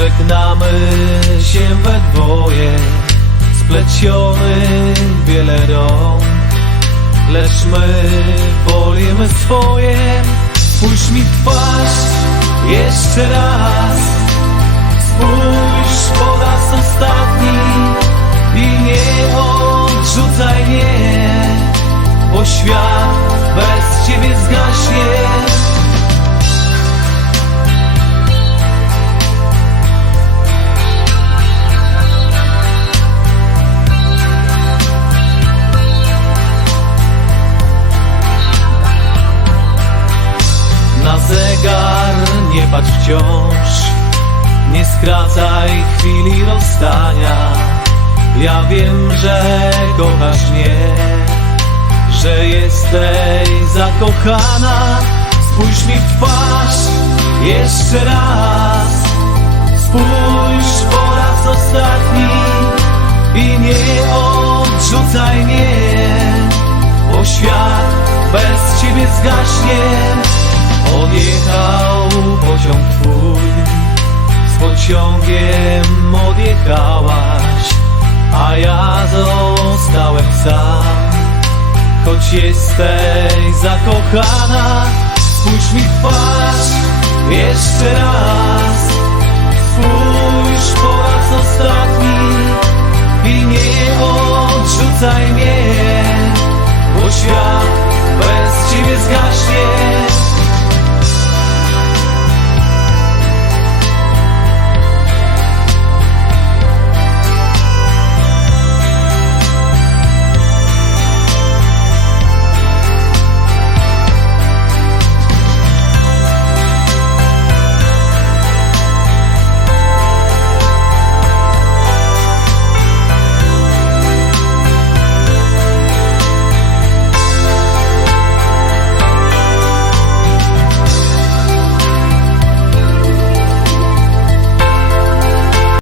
Żegnamy się we dwoje Splecionych wiele rąk. Lecz my wolimy swoje. Spójrz mi w twarz jeszcze raz. Spójrz po raz ostatni I nie odrzucaj mnie Bo świat skracaj chwili rozstania. Ja wiem, że kochasz mnie Że jesteś zakochana. Spójrz mi w twarz jeszcze raz. Spójrz po raz ostatni I nie odrzucaj mnie Bo świat bez ciebie zgaśnie. Odjechał pociąg twój Z pociągiem odjechałaś A ja zostałem sam. Choć jesteś zakochana Spójrz mi w twarz jeszcze raz. Spójrz po raz ostatni